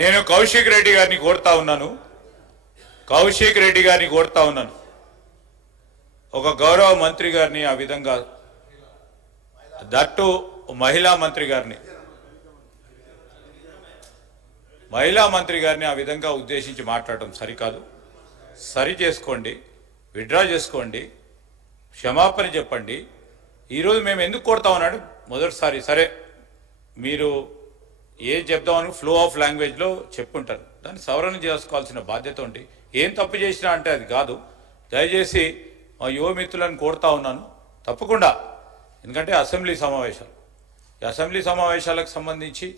నేను కౌశిక్ రెడ్డి గారిని కోరుతా ఉన్నాను ఒక గౌరవ మంత్రి గారిని ఆ విధంగా దట్టు మహిళా మంత్రి గారిని ఆ విధంగా ఉద్దేశించి మాట్లాడటం సరికాదు. సరి చేసుకోండి, విత్డ్రా చేసుకోండి, క్షమాపణ చెప్పండి. ఈరోజు మేము ఎందుకు కోరుతా ఉన్నాడు మొదటిసారి సరే మీరు ఏ చెప్దామని ఫ్లో ఆఫ్ లాంగ్వేజ్లో చెప్పుంటారు, దాన్ని సవరణ చేసుకోవాల్సిన బాధ్యత ఉంది. ఏం తప్పు చేసినా అంటే అది కాదు. దయచేసి మా యువ మిత్రులను కోరుతా ఉన్నాను తప్పకుండా, ఎందుకంటే అసెంబ్లీ సమావేశాలకు సంబంధించి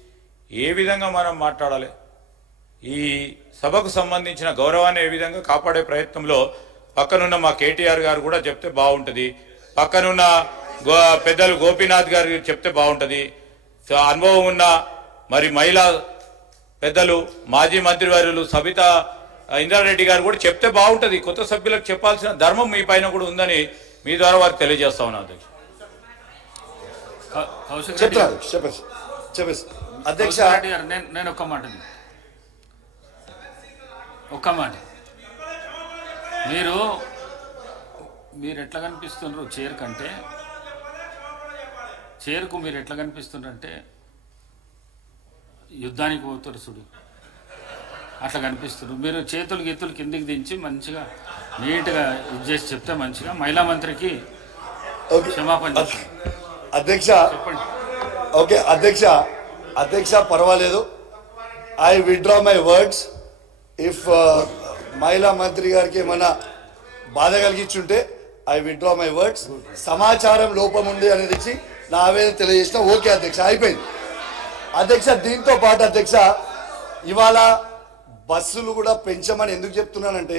ఏ విధంగా మనం మాట్లాడాలి, ఈ సభకు సంబంధించిన గౌరవాన్ని ఏ విధంగా కాపాడే ప్రయత్నంలో పక్కనున్న మా కేటీఆర్ గారు కూడా చెప్తే బాగుంటుంది, పక్కనున్న పెద్దలు గోపీనాథ్ గారు చెప్తే బాగుంటుంది, అనుభవం ఉన్న మరి మహిళా పెద్దలు మాజీ మంత్రివర్యులు సబితా ఇంద్రారెడ్డి గారు కూడా చెప్తే బాగుంటుంది. కొత్త సభ్యులకు చెప్పాల్సిన ధర్మం మీ పైన కూడా ఉందని మీ ద్వారా వారికి తెలియజేస్తా ఉన్నాను అధ్యక్ష. నేను ఒక్క మాట మీరు ఎట్లా కనిపిస్తున్నారు చేరుకు మీరు ఎట్లా కనిపిస్తున్నారంటే యుద్ధానికి పోతారు చూడు అట్లా కనిపిస్తున్నారు. మీరు చేతులు గీతులు కిందికి దించి మంచిగా నీట్గా ఇది చేసి చెప్తే మంచిగా మహిళా మంత్రికి క్షమాపణ అధ్యక్ష. ఓకే అధ్యక్ష పర్వాలేదు. I withdraw my words. If మహిళా మంత్రి గారికి ఏమన్నా బాధ కలిగించుంటే ఐ విత్డ్రా మై వర్డ్స్. సమాచారం లోపం ఉంది అనేది ఇచ్చి నా ఆవేదన తెలియజేసిన. ఓకే అధ్యక్ష, అయిపోయింది. అధ్యక్ష దీంతో పాటు అధ్యక్ష ఇవాళ బస్సులు కూడా పెంచమని ఎందుకు చెప్తున్నానంటే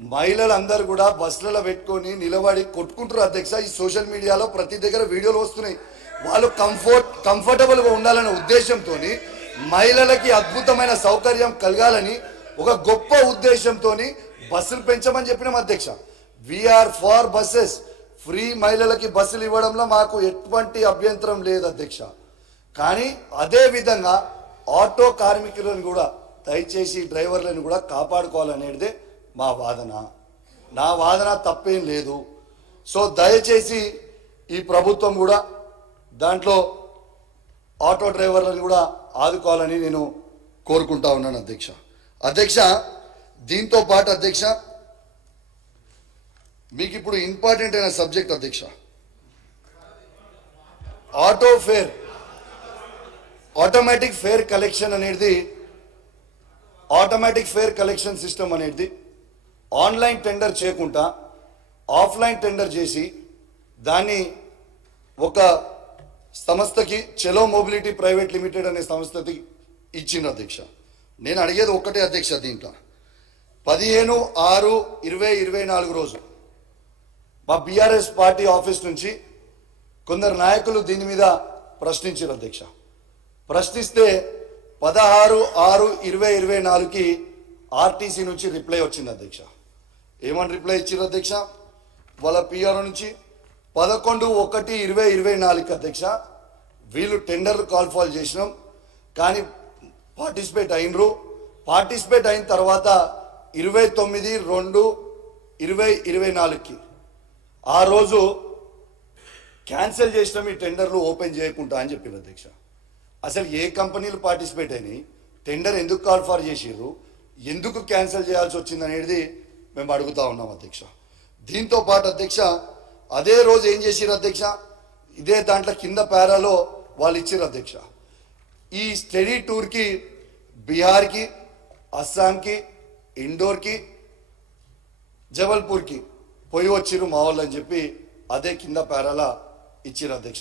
మహిళలందరూ కూడా బస్సులలో పెట్టుకొని నిలబడి కొట్టుకుంటారు అధ్యక్ష. ఈ సోషల్ మీడియాలో ప్రతి దగ్గర వీడియోలు వస్తున్నాయి. వాళ్ళు కంఫర్టబుల్గా ఉండాలనే ఉద్దేశంతో మహిళలకి అద్భుతమైన సౌకర్యం కలగాలని ఒక గొప్ప ఉద్దేశంతో బస్సులు పెంచమని చెప్పినాం అధ్యక్ష. We are far buses. ఫ్రీ మహిళలకి బస్సులు ఇవ్వడంలో మాకు ఎటువంటి అభ్యంతరం లేదు అధ్యక్ష. కానీ అదే విధంగా ఆటో కార్మికులను కూడా దయచేసి డ్రైవర్లను కూడా కాపాడుకోవాలనేదే మా వాదన. నా వాదన తప్పేం లేదు. సో దయచేసి ఈ ప్రభుత్వం కూడా దాంట్లో ఆటో డ్రైవర్లను కూడా ఆదుకోవాలని నేను కోరుకుంటా ఉన్నాను అధ్యక్ష. దీంతో పాటు అధ్యక్ష మీకు ఇప్పుడు ఇంపార్టెంట్ అయిన సబ్జెక్ట్ అధ్యక్ష, auto fair automatic fair collection అనేది ఆటోమేటిక్ ఫేర్ కలెక్షన్ సిస్టమ్ అనేది ఆన్లైన్ టెండర్ చేయకుండా ఆఫ్లైన్ టెండర్ చేసి దాన్ని ఒక సంస్థకి చెలో మొబిలిటీ ప్రైవేట్ లిమిటెడ్ అనే సంస్థకి ఇచ్చింది అధ్యక్ష. నేను అడిగేది ఒక్కటే అధ్యక్ష, దీంట్లో 15/6/2024 రోజు మా బీఆర్ఎస్ పార్టీ ఆఫీస్ నుంచి కొందరు నాయకులు దీని మీద ప్రశ్నించారు అధ్యక్ష. ప్రశ్నిస్తే 16/6/2024కి ఆర్టీసీ నుంచి రిప్లై వచ్చింది అధ్యక్ష. ఏమని రిప్లై ఇచ్చారు అధ్యక్ష? వాళ్ళ పిఆర్ నుంచి 11/1/2024 అధ్యక్ష వీళ్ళు టెండర్లు కాల్ ఫాల్ చేసినాం, కానీ పార్టిసిపేట్ అయినరు. పార్టిసిపేట్ అయిన తర్వాత 29/2/2024కి ఆ రోజు క్యాన్సిల్ చేసినాం ఈ టెండర్లు ఓపెన్ చేయకుండా అని చెప్పారు అధ్యక్ష. అసలు ఏ కంపెనీలు పార్టిసిపేట్ అయినాయి, టెండర్ ఎందుకు కాల్ ఫార్ చేసిర్రు, ఎందుకు క్యాన్సిల్ చేయాల్సి వచ్చింది అనేది మేము అడుగుతా ఉన్నాం అధ్యక్ష. దీంతో పాటు అధ్యక్ష అదే రోజు ఏం చేసిర్రు అధ్యక్ష, ఇదే దాంట్లో కింద పారాలో వాళ్ళు ఇచ్చారు అధ్యక్ష. ఈ స్టడీ టూర్కి బీహార్కి, అస్సాంకి, ఇండోర్కి, జబల్పూర్కి పోయి వచ్చిర్రు మా వాళ్ళు అని చెప్పి అదే కింద పారాల ఇచ్చిర్రు అధ్యక్ష.